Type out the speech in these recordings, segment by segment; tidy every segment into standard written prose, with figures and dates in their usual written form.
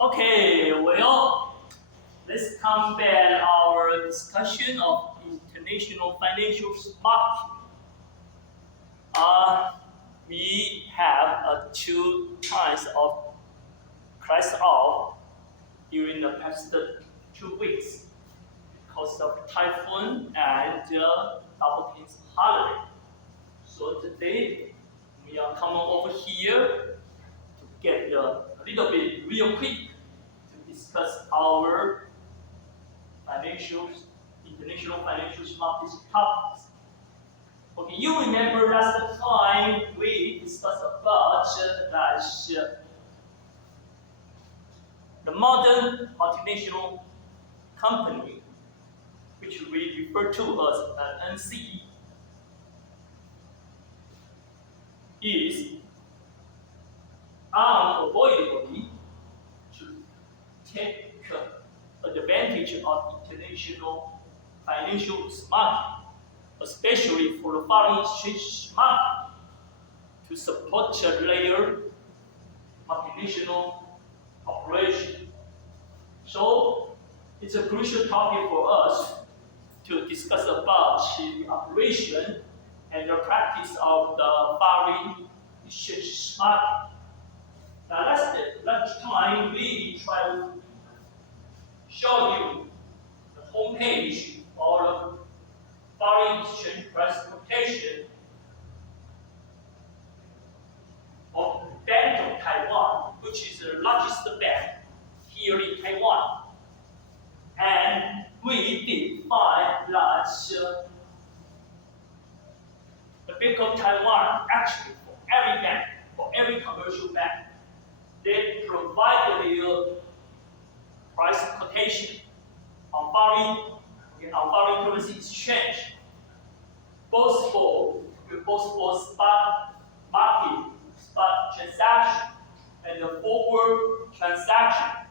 Okay, well, let's come back our discussion of international financial market. We have two kinds of class off during the past 2 weeks because of typhoon and double king's holiday. So today we are coming over here to get a little bit real quick to discuss our international financial markets topics. Okay, you remember last time we discussed about the modern multinational company, which we refer to as NC, is unavoidably to take advantage of international financial market, especially for the foreign exchange market, to support their multinational operation. So it's a crucial topic for us to discuss about the operation and the practice of the foreign exchange market. Now last time we try to show you the homepage or the foreign exchange price quotation of the Bank of Taiwan, which is the largest bank here in Taiwan. And we did find that the Bank of Taiwan, actually for every bank, for every commercial bank, they provide the price quotation on foreign currency exchange, both for spot market, spot transaction, and the forward transaction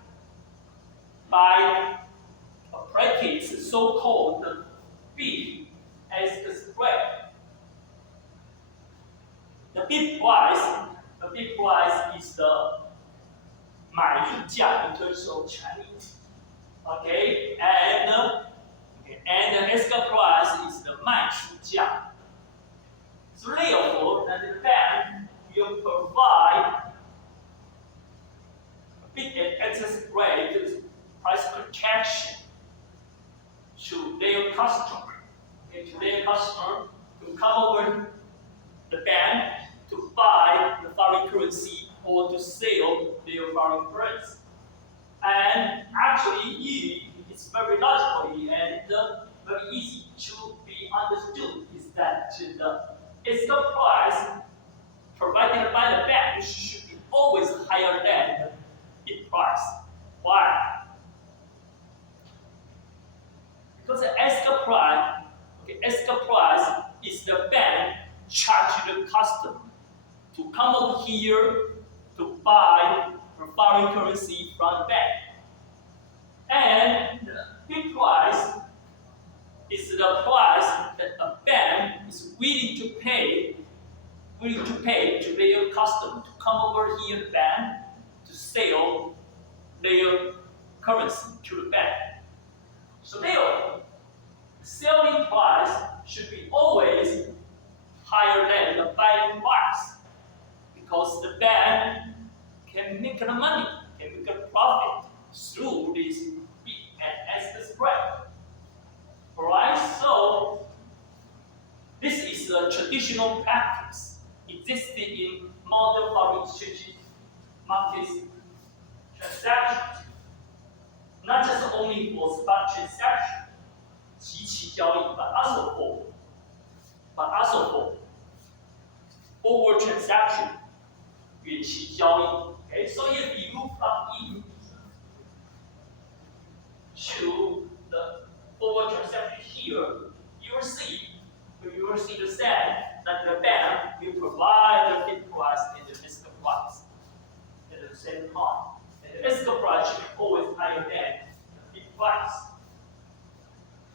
by a practice so-called bid as the spread. The bid price is the 买入价 in terms of Chinese. Okay, and the escrow price is the 卖出价. So therefore, the bank will provide a bid and excess spread price protection to their customer, to come over the bank to buy the foreign currency or to sell their foreign currency. And actually, it's very logically and very easy to be understood is that the escrow price provided by the bank should be always higher than the bid price. Why? Because the escrow price is the bank charging the customer to come over here to buy the foreign currency from the bank. And the bid price is the price that a bank is willing to pay to their customer to come over here to the bank to sell their currency to the bank. So therefore, the selling price should be always higher than the buying price, because the bank can make the money, can make a profit through this bid and ask spread. Alright, so this is a traditional practice existing in modern foreign exchange markets transactions, not just only for spot transaction, 即期交易 but also for forward transaction, 远期交易. Okay, so if you plug in to the forward transaction here, you will see the same that the bank will provide the bid price and the escrow price at the same time. And the escrow price should be always higher than the bid price.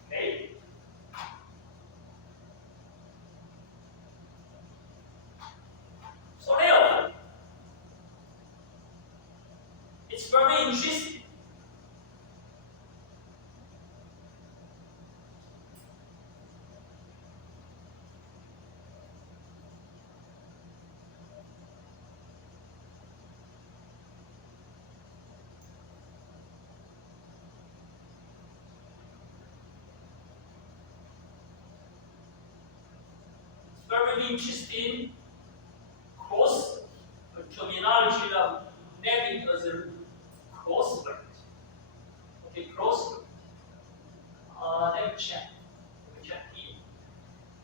Okay. So therefore, It's very interesting. Very interesting cross terminology of naming as a crossword. Okay, crossword. Let me check. Here.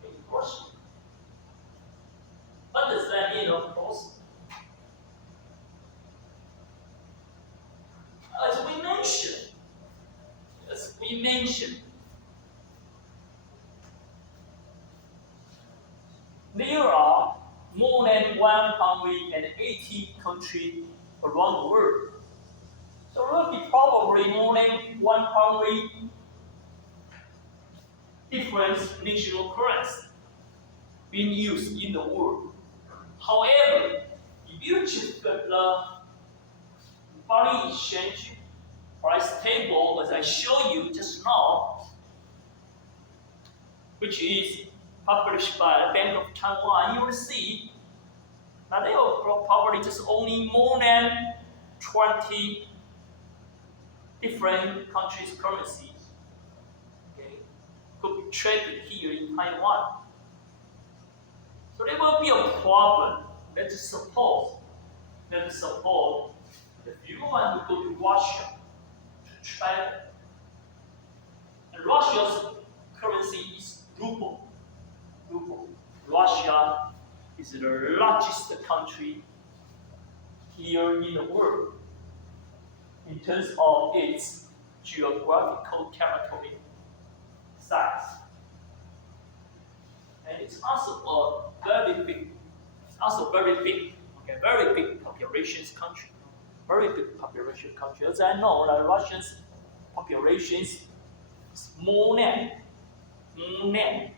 Okay, crossword. What does that mean of crossword? As we mentioned, there are more than 180 countries around the world. So there will be probably more than 100 different national currencies being used in the world. However, if you check the foreign exchange price table as I showed you just now, which is published by the Bank of Taiwan, you will see that they are probably just only more than 20 different countries' currencies, okay, could be traded here in Taiwan. So there will be a problem. Let's suppose if you want to go to Russia to travel, and Russia's currency is ruble. Russia is the largest country here in the world in terms of its geographical territory size. And it's also a very big, very big population country. Very big population country. As I know, the Russians' population is more than 140 million.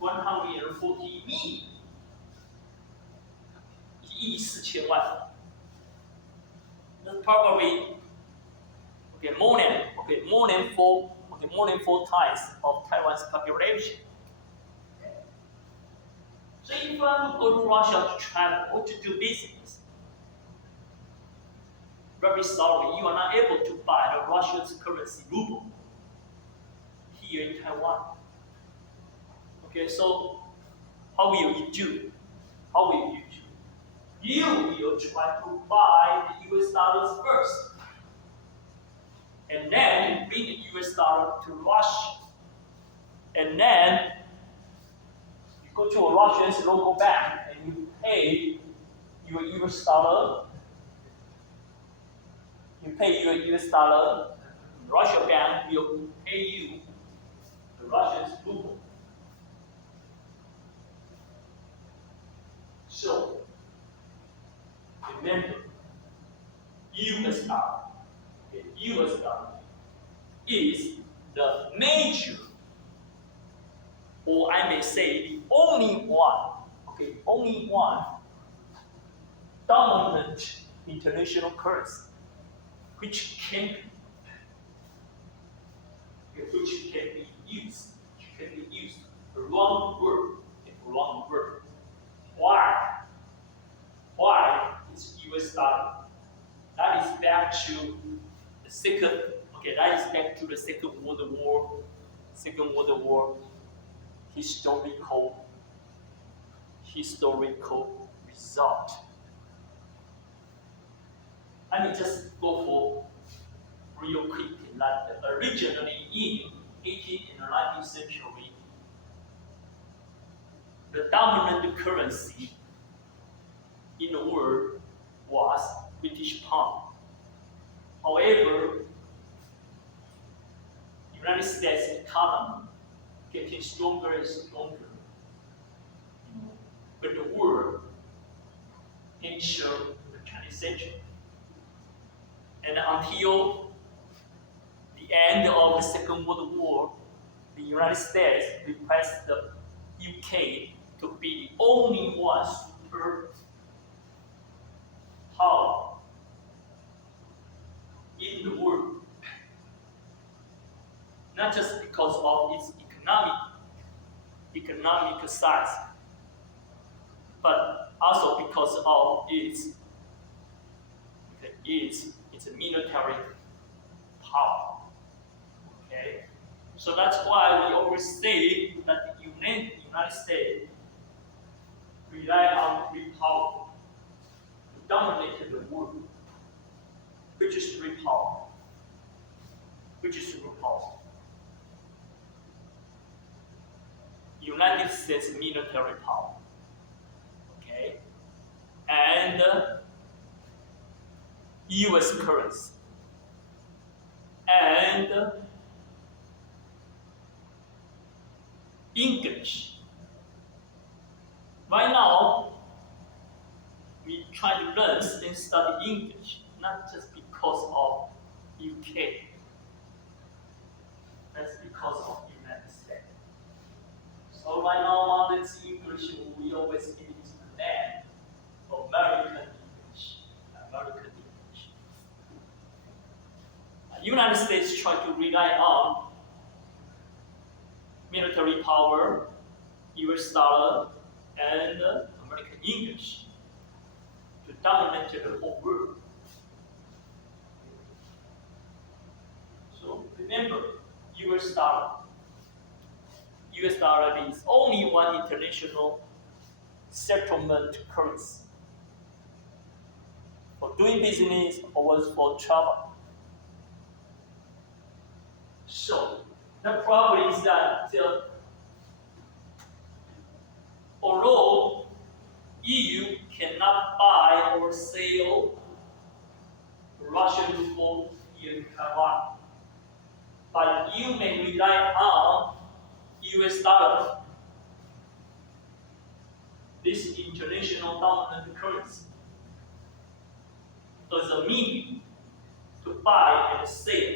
1.4 亿。That's probably more than four times of Taiwan's population. So if you want to go to Russia to travel or to do business, very sorry, you are not able to buy the Russia's currency ruble here in Taiwan. Okay, so how will you do? You will try to buy the US dollars first. And then bring the US dollar to Russia. And then you go to a Russian's local bank and you pay your US dollar. You pay your US dollar. The Russian bank will pay you the Russian's ruble. So remember, US dollar is the major, or I may say the only one dominant international currency which can be used around the world. Why is US dollar? That is back to the Second World War historical result. Let me just go for real quick. That originally in 18th and 19th century, the dominant currency in the world was British pound. However, United States economy getting stronger and stronger. But the world entered the 20th century. And until the end of the Second World War, the United States replaced the UK to be the only one super power. not just because of its economic size, but also because of its military power. Okay, so that's why we always say that the United States rely on great power to dominate the world, which is great power, which is superpower. United States military power. Okay, and U.S. currency, and English. Right now, we try to learn and study English, not just because of UK. That's because of United States. So right now, modern English, we always give it to the name American English. American English. United States try to rely on military power, US dollar, and American English to dominate the whole world. So remember, US dollar. US dollar is only one international settlement currency for doing business or for travel. So the problem is that although EU cannot buy or sell Russian ruble in Taiwan, but you may rely on US dollar, this international dominant currency, as a means to buy and sell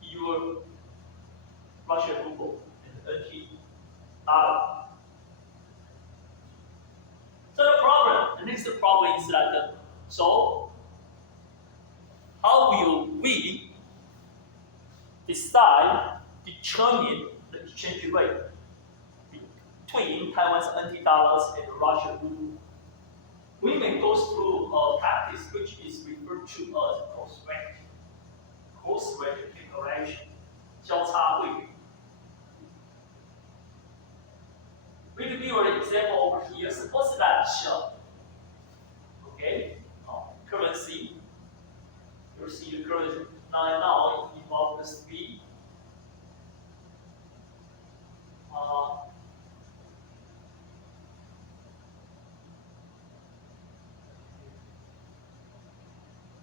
your Russian ruble and NT dollar. So the next problem is that, so how will we determine the exchange rate between Taiwan's NT dollars and Russian ruble? We may go through a practice which is referred to as cross rate calculation, 交叉汇率. We give you an example over here. Suppose that currency, you see the currency now it involves speed.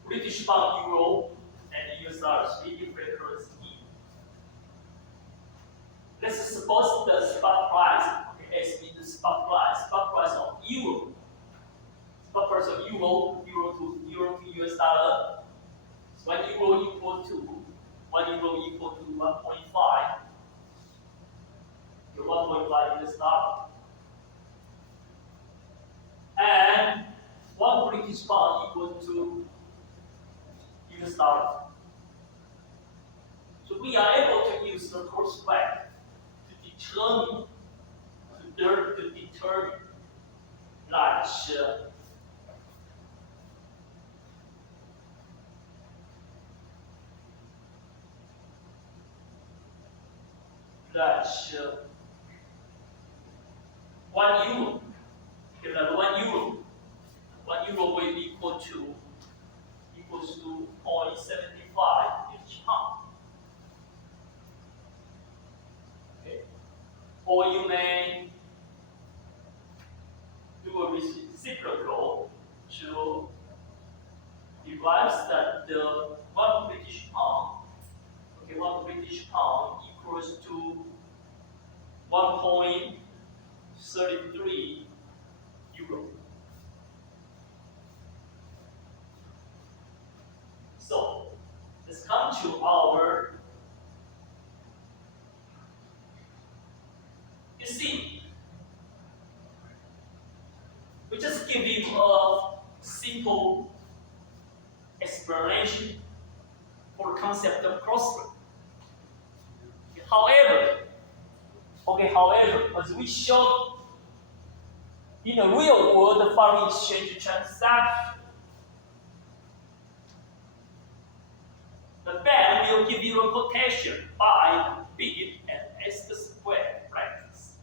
British pound, euro, and US dollar, three different currencies. Let's suppose the spot price, S means the spot price of euro. Spot price of euro to US dollar. So 1 euro equal to 1.5. 1.5 US dollar. And 1 British pound equal to US dollar. So we are able to use the cross rate to determine that 1 euro, will equals to 0.75 each pound. Okay. Or you may do a reciprocal to derive that the 1 British pound, 1 British pound equals to 1.33 euro. So let's come to our, you see, we just give you a simple explanation for the concept of cross rate. However, as we showed in the real world foreign exchange transaction, the bank will give you a quotation by bid and ask square practice.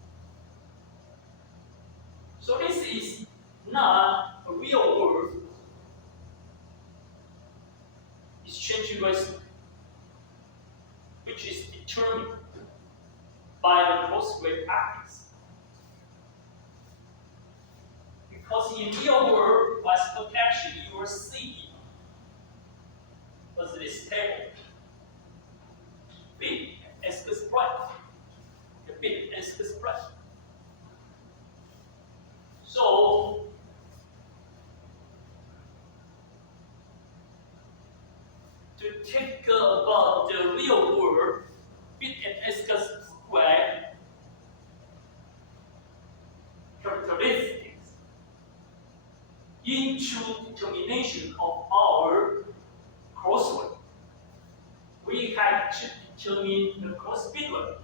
So this is not a real world exchange rate, which is determined by the cross rate practice. Because in real world price quotation, you will see as this table, bid and ask spread. The bid and ask spread. So to take about the real world bid and ask square characteristics into determination of our cross rate, we have to determine the cross bid rate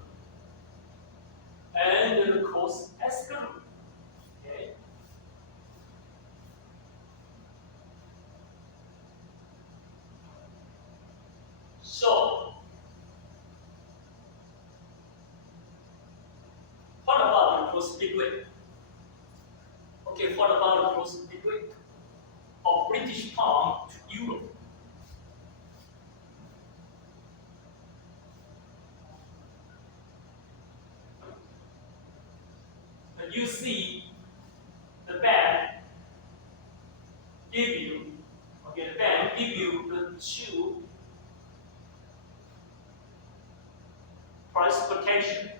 and the cross ask rate. Okay. So, what about the cross bid rate? Okay, what about the cross bid rate of British pound to euro? And you see the bank give you, the two price quotation.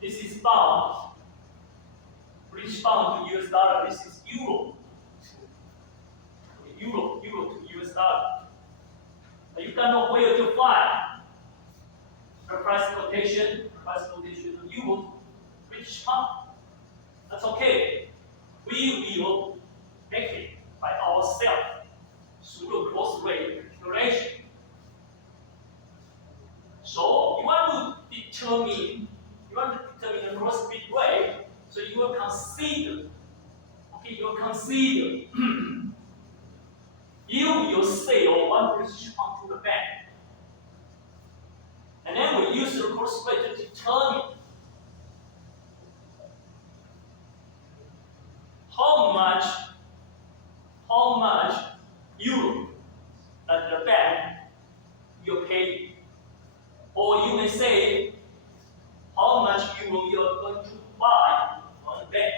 This is pound, British pound to US dollar. This is euro. Euro to US dollar. You can know where to find the price quotation to euro to British pound. That's okay. We will make it by ourselves through the cross rate calculation. So you want to determine the cross bid rate, so you will consider, you will sell one British pound to the bank. And then we use the cross rate to determine how much euro that the bank will pay. Or you may say how much euro you are going to buy on the bank.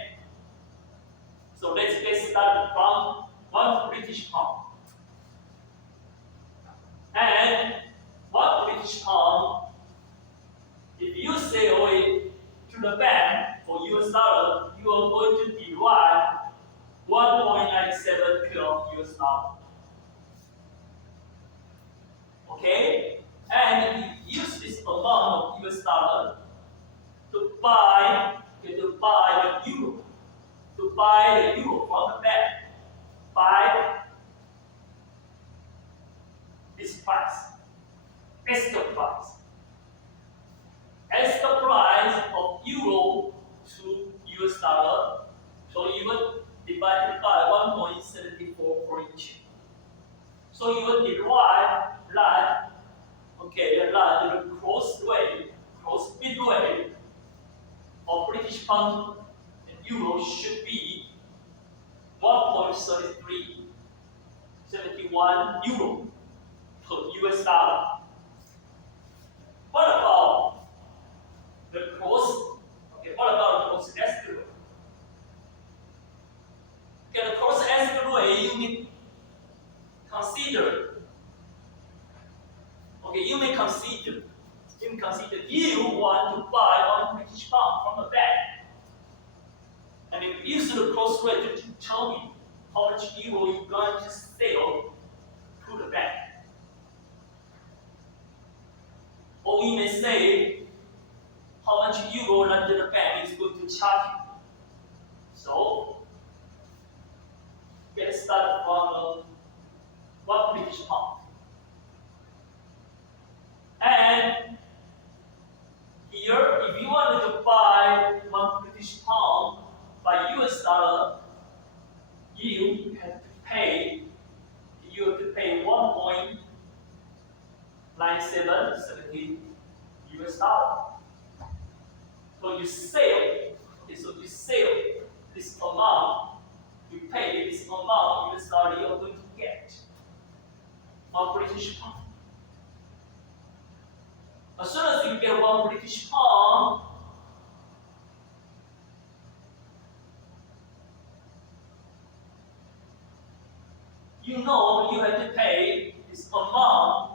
So let's get started from 1 British pound. And 1 British pound, if you sell it to the bank for US dollar, you are going to derive 1.97 US dollar. Okay? And you use this amount of US dollar to buy the euro, from the bank by this price, as the price. As the price of euro to US dollar, so you will divide it by 1.7442. So you will derive that, the cross bid rate of British pound and euro should be 1.3371 euro per US dollar. What about the cross estimate? The cross estimate you may consider. You want to buy 1 British pound from the bank, and you use the cross rate to determine how much euro you're going to sell to the bank. Or we may say how much euro that the bank is going to charge you. So get started from 1 British pound. And US dollar, you have to pay 1.9717 US dollar. So you sell, this amount, you pay this amount US dollar, you're going to get 1 British pound. As soon as you get 1 British pound, you know you have to pay this amount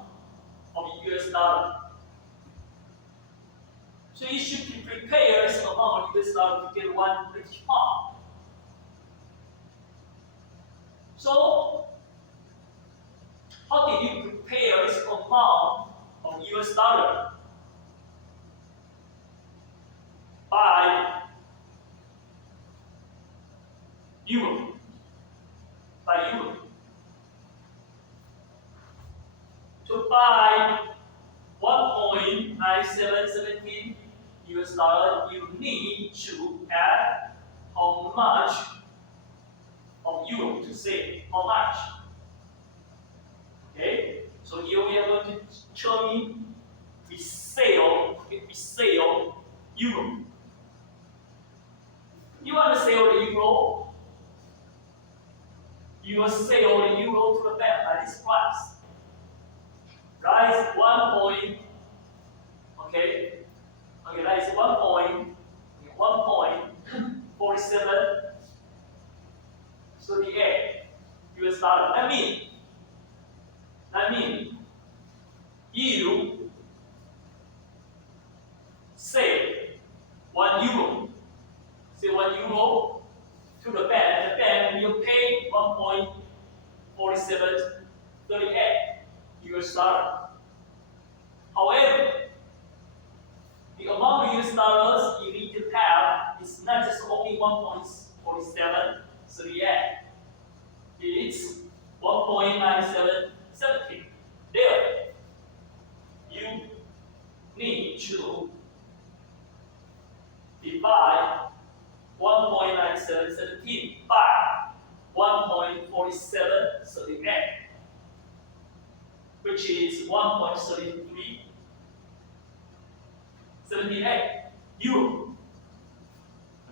of US dollar. So you should prepare this amount of US dollar to get 1 British pound. So how did you prepare this amount of US dollar? By euro. So by 1.9717 US dollar, you need to add how much of euro to save. How much? Okay. So here we are going to determine we sell euro. You want to sell the euro? You will sell the euro to the bank at this price. That is 1.47. So the US dollar. That means you sell 1 euro. Say 1 euro to the bank. The bank will pay 1.4738 US dollar. However, the amount of US dollars you need to have is not just only 1.4738. It's 1.9717. There, you need to divide 1.9717 by 1.4738, which is 1.3378 euro.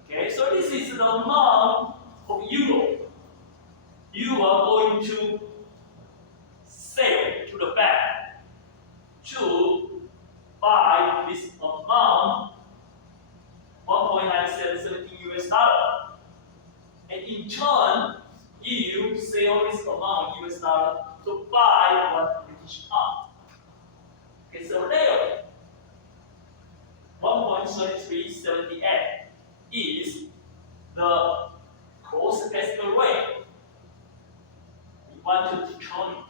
Okay, so this is the amount of euro you are going to sell to the bank to buy this amount, 1.9717 US dollar. And in turn, you sell this amount US dollar to buy 1 British pound. Okay, so there, 1.3378 is the cost estimate rate we want to determine.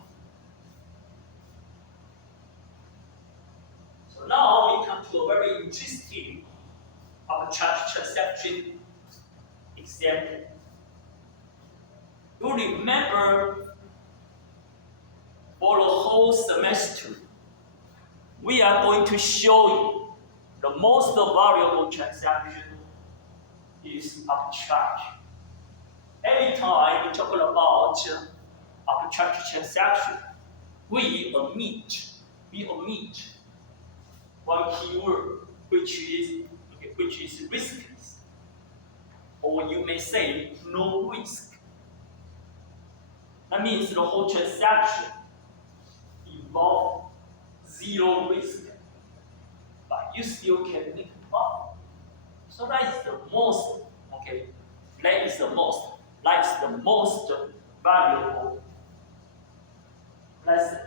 So now we come to a very interesting arbitrage transaction example. You remember for the whole semester, we are going to show you the most valuable transaction is arbitrage. Every time we talk about arbitrage transaction, we omit one keyword, which is riskless, or you may say no risk. That means the whole transaction involves zero risk, but you still can make a profit. So that is the most valuable lesson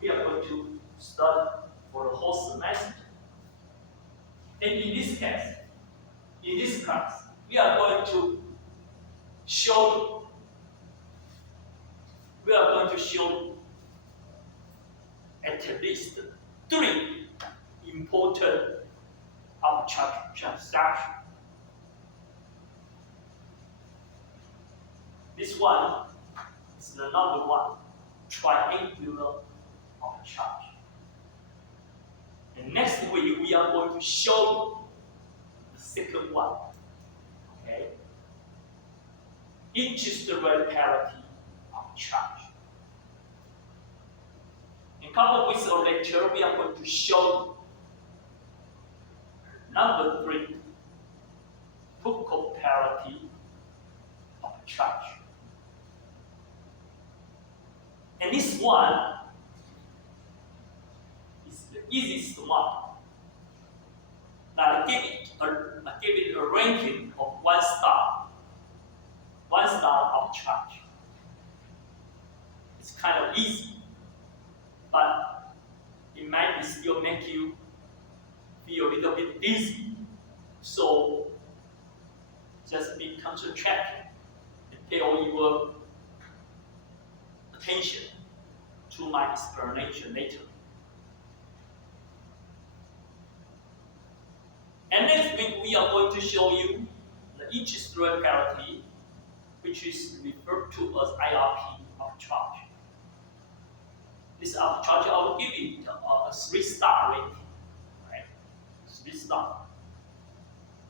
we are going to study for the whole semester. And in this class, we are going to show at least 3 important arbitrage transactions. This one is the number 1, triangular arbitrage. And next week we are going to show the second one. Okay? interest rate parity arbitrage. In coupled with our lecture, we are going to show number 3, Foucault parity arbitrage. And this one is the easiest one. Now I give it a ranking of 1 star. 1 star arbitrage. It's kind of easy, but it might still make you feel a little bit dizzy. So just be concentrated and pay all your attention to my explanation later. And next week we are going to show you the interest rate parity, which is referred to as IRP arbitrage. This arbitrage I will give it a 3-star rating, right? 3-star.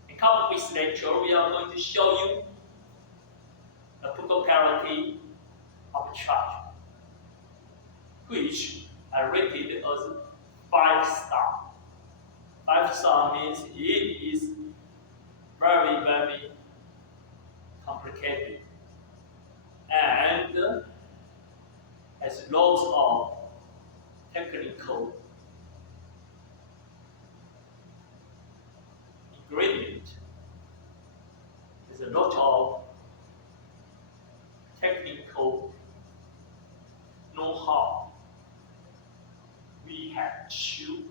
In coupled with lecture, we are going to show you the Foucault parity arbitrage, which I rated as 5-star. 5-star means it is very, very complicated and has lots of technical ingredient. There's a lot of technical know-how we have to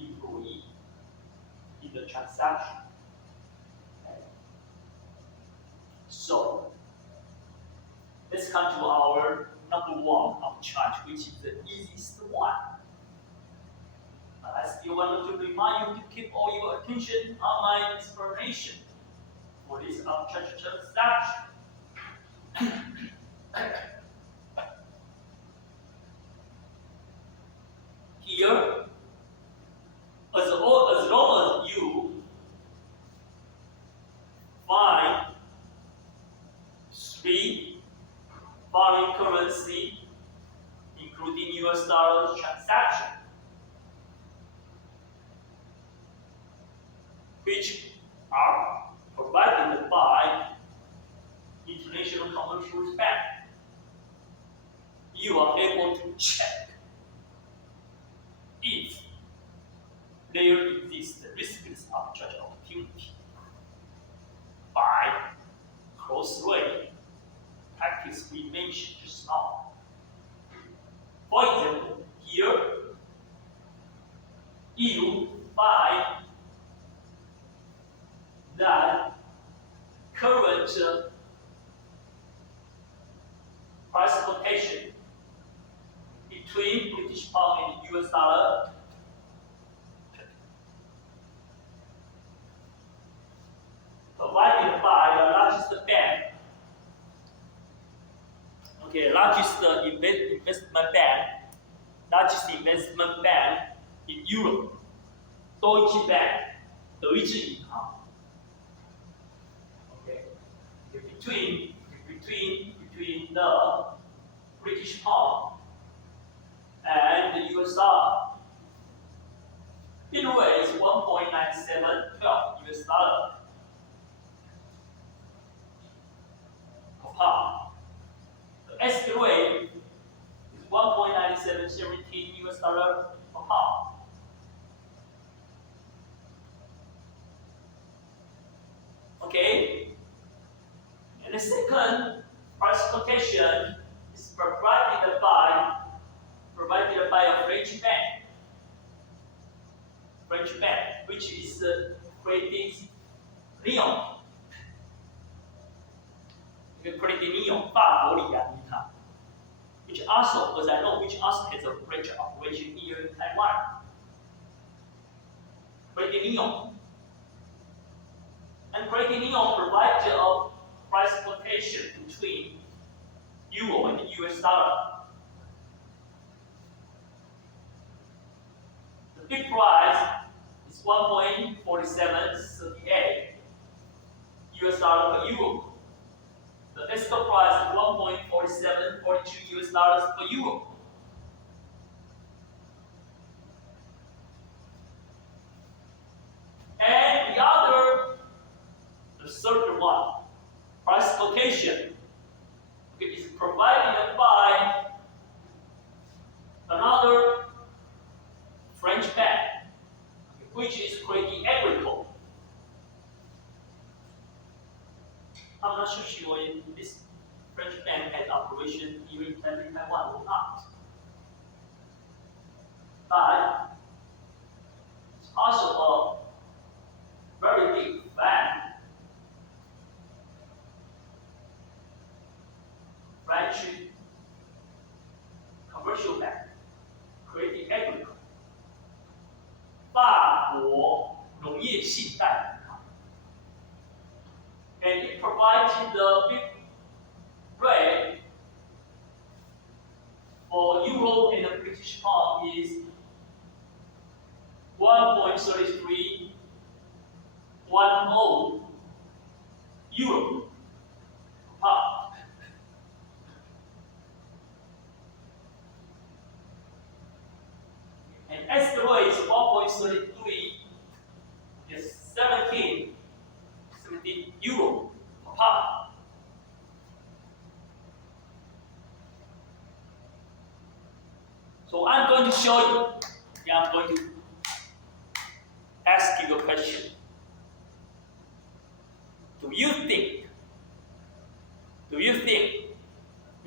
employ in the transaction. Okay. So let's come to our number 1 arbitrage, which is the easiest one. But I still want to remind you to keep all your attention on my explanation for this arbitrage transaction. Here, as long as you find 3 foreign currency, including US dollar transaction, which are provided by International Commercial Bank, you are able to check if there exists a riskless arbitrage opportunity by cross-rate practice we mentioned just now. For example, here you find that current price quotation between British pound and US dollar provided by the largest bank, largest investment bank in Europe, Deutsche Bank, 德意志银行。Between the British pound and the US dollar, in rate is 1.9712 US dollar per pound. The SC rate is 1.9717 US dollar per pound. Okay. And the second price quotation is provided by a French bank, which is Credit Lyons. Credit Lyons, 法国里昂银行 which also, as I know, which also has a branch operation here in Taiwan. Credit Lyons. And Credit Lyons provides a price quotation between euro and US dollar. The bid price is 1.4738 US dollar per euro. The escrow price is 1.4742 US dollars per euro. And the third one, price quotation, okay, is provided by another French bank, which is Crédit Agricole. I'm not so sure if this French bank has operation here in Taiwan or not. But it's also a very big bank. French commercial bank, Crédit Agricole. 法国农业信贷银行 and it provides the big rate for euro and the British pound is 1.3310 euro per pound. And as the rate is 1.33 is 17 euro per pound. So I'm going to show you, I'm going to ask you a question. Do you think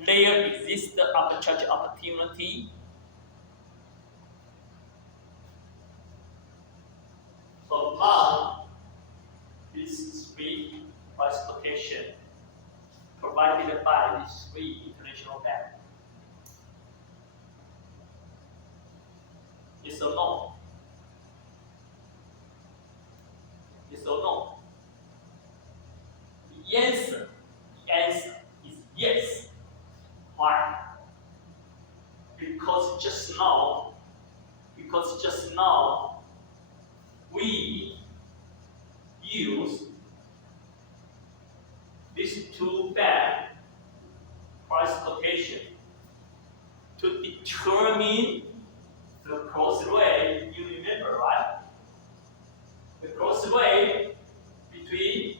there exists the arbitrage opportunity? So now, this three price quotation provided by these three international banks. Yes or no? Yes or no? The answer is yes. Why? Because just now we use these two bank price quotation to determine the cross rate. You remember, right? The cross rate between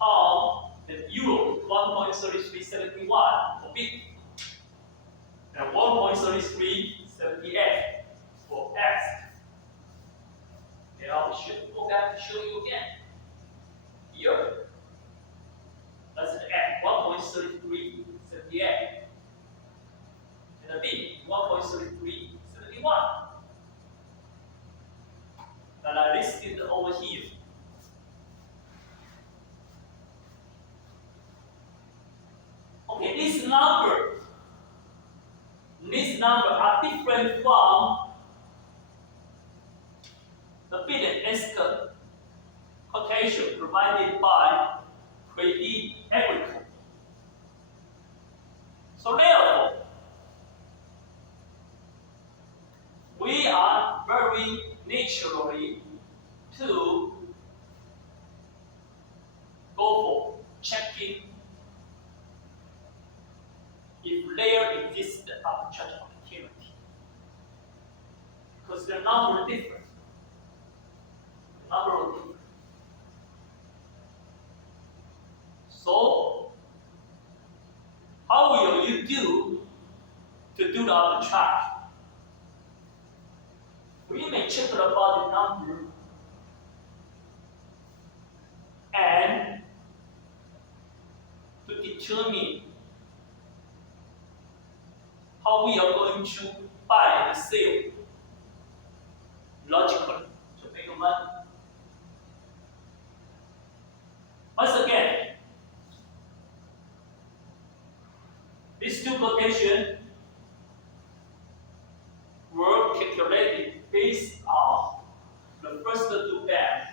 pound and euro is 1.3371 for bit and 1.3378 for X. And I should go back to show you again. Here, let's add 1.3378 and a B 1.3371 that I listed over here. Okay, these numbers are different from the bid and ask quotation provided by Crédit Agricole. So therefore, we are very naturally to go for checking if there exists the arbitrage opportunity, because the number is different. So, how will you do to do the arbitrage? We may check about the number and to determine how we are going to buy and sell logically to make money. Once again, these two quotations were calculated based on the first two banks'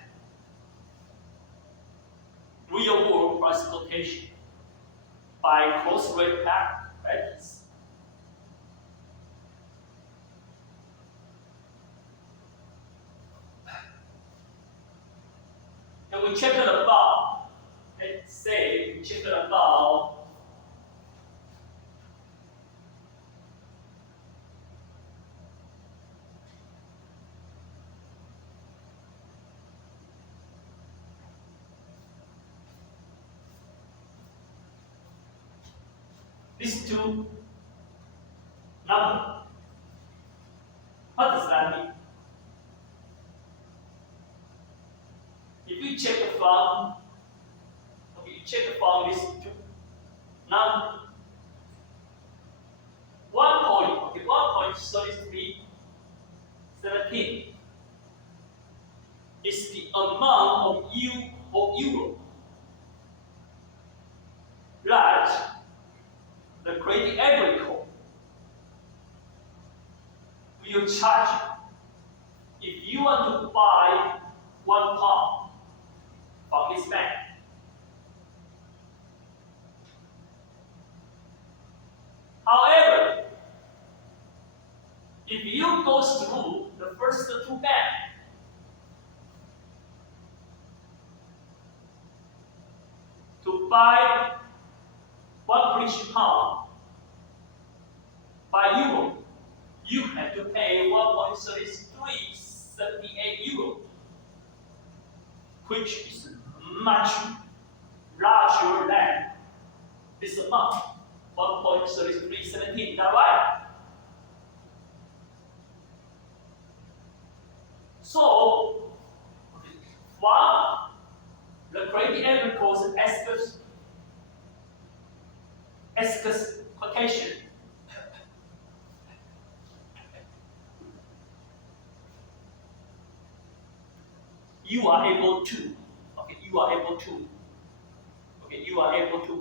real world price quotation by cross rate practice. And we checked about, let's say we checked about these two numbers. What does that mean? If you check from, these two numbers, 1.3317 is the amount of euro that the Credit Agricole will charge you if you want to buy £1 from this bank. However, if you go through the first two banks, to buy £1 by euro, you have to pay 1.3378 euro, which is much larger than this amount, 1.3317. Is that right? So, from the Credit Agricole's quotation, you are able to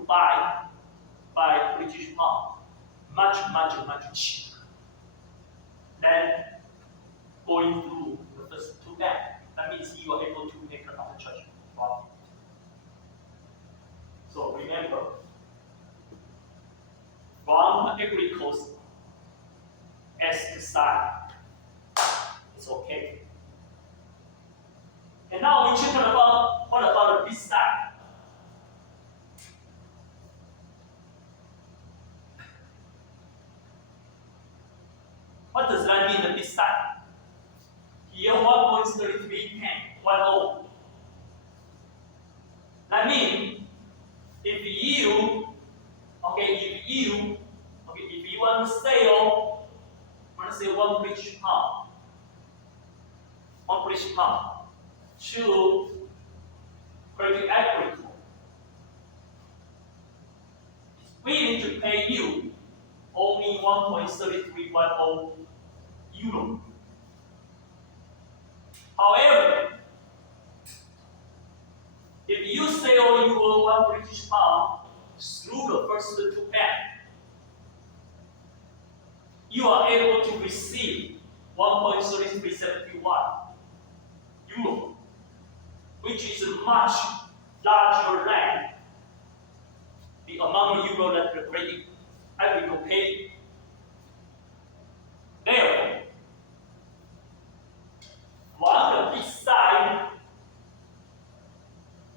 buy British pound much cheaper than going through the first two banks. That means you are able to make an arbitrage profit. So remember, from Agricole's asset side, it's okay. And now we check about what about the B side? What does that mean, the B side? Here 1.3310. That means if you want to sell one British pound to Credit Agricole, it's willing to pay you only 1.3310 euro. However, if you sell your one British pound through the first two banks, you are able to receive 1.3371 euro, which is much larger than the amount of euro that the Credit Agricole paid. Therefore, on the B side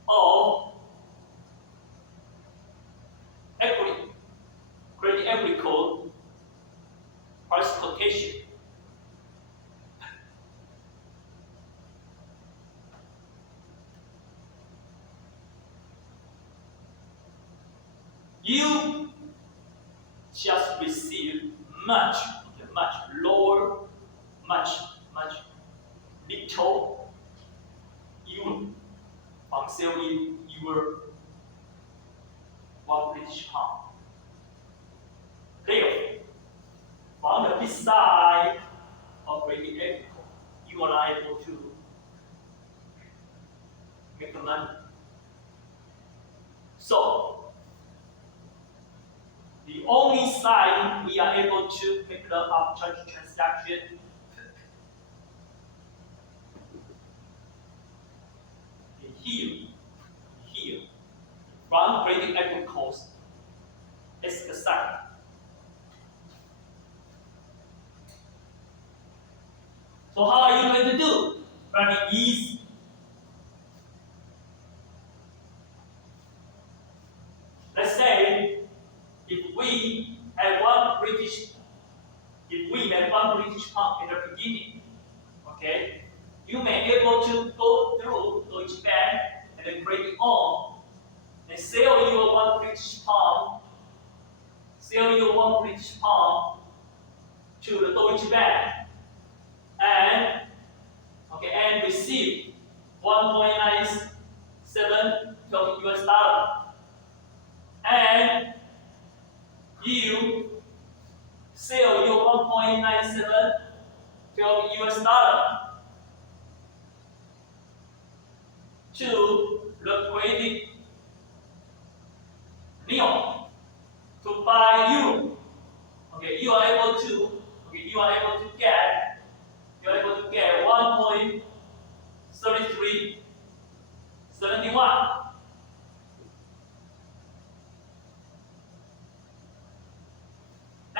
of Credit Agricole price quotation, you just receive much lower, little euro from selling your one British pound. Therefore, on the B side of Credit Agricole, you are not able to make the money. So, the only side we are able to make the arbitrage transaction here, from Credit Agricole's asset side. So how are you going to do? Very easy. Let's say if we have one British pound in the beginning, okay, you may able to go through each bank and then Credit on and sell your one British pound sell your 1 British pound to the Deutsche Bank and receive 1.97 US dollar. And you sell your 1.97 US dollar to the credit union to buy euro. Okay, you are able to get 1.3371.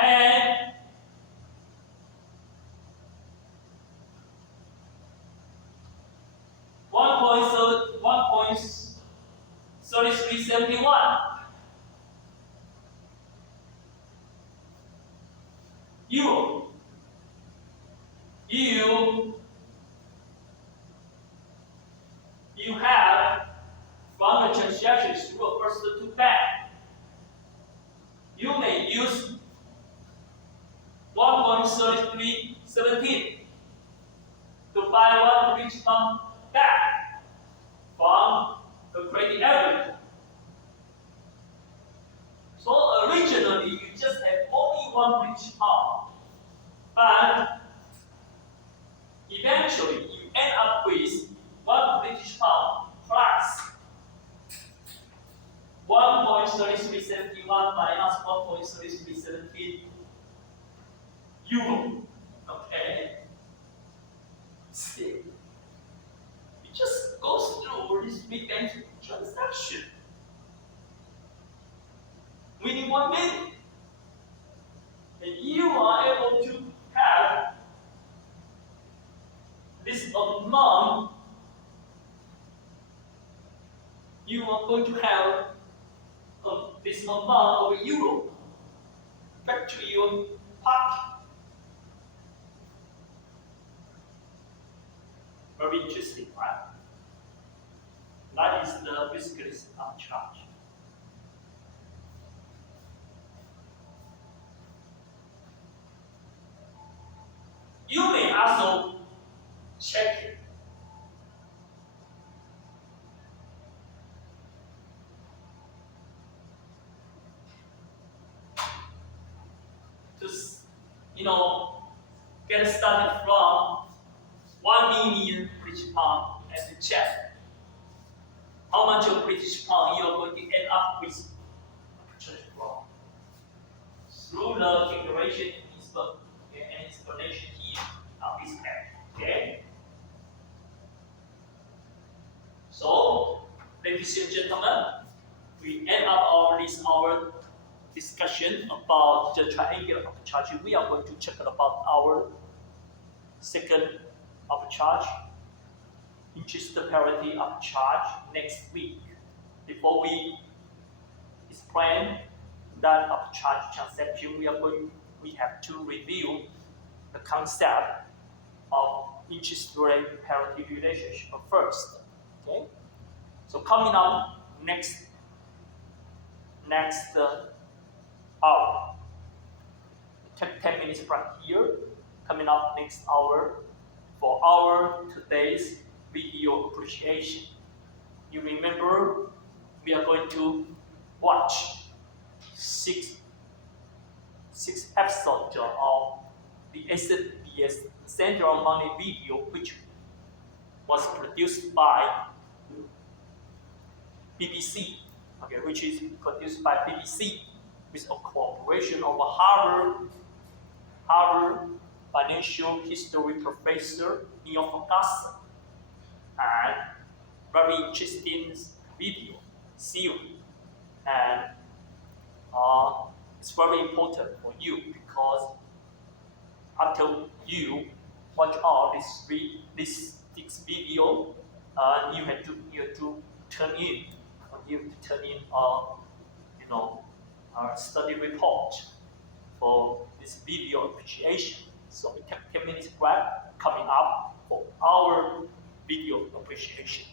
And $1.3371 euro. You have from the transactions through a first to bank. You may use 1.3317 to buy 1 British pound back from the credit area. So originally you just had only 1 British pound, but eventually you end up with 1 British pound plus 1.3371 minus 1.3317 euro. Okay. See, it just goes through this big bank transaction within 1 minute, and you are able to have this amount. You are going to have this amount of euro back to your pocket. Very interesting, right? That is the basically charge. You may also check it. Just, get started from 1 million British pound and to check how much of British pound you are going to end up with from. Through the declaration in this book and explanation here of this pack. Okay? So, ladies and gentlemen, we end up our discussion about the triangular arbitrage. We are going to check about our second arbitrage, interest parity arbitrage, next week. Before we explain that arbitrage transaction, we have to review the concept of interest rate parity relationship first. Okay, so coming up next hour, 10 minutes from here, coming up next hour for our today's video appreciation. You remember we are going to watch six episodes of the SBS Central Money video, which was produced by BBC, which is produced by BBC with a cooperation of a Harvard financial history professor Neil Ferguson, and very interesting video series, and it's very important for you because after you watch all this video, you have to turn in our study report for this video appreciation. So we take 10 minutes break coming up for our video appreciation.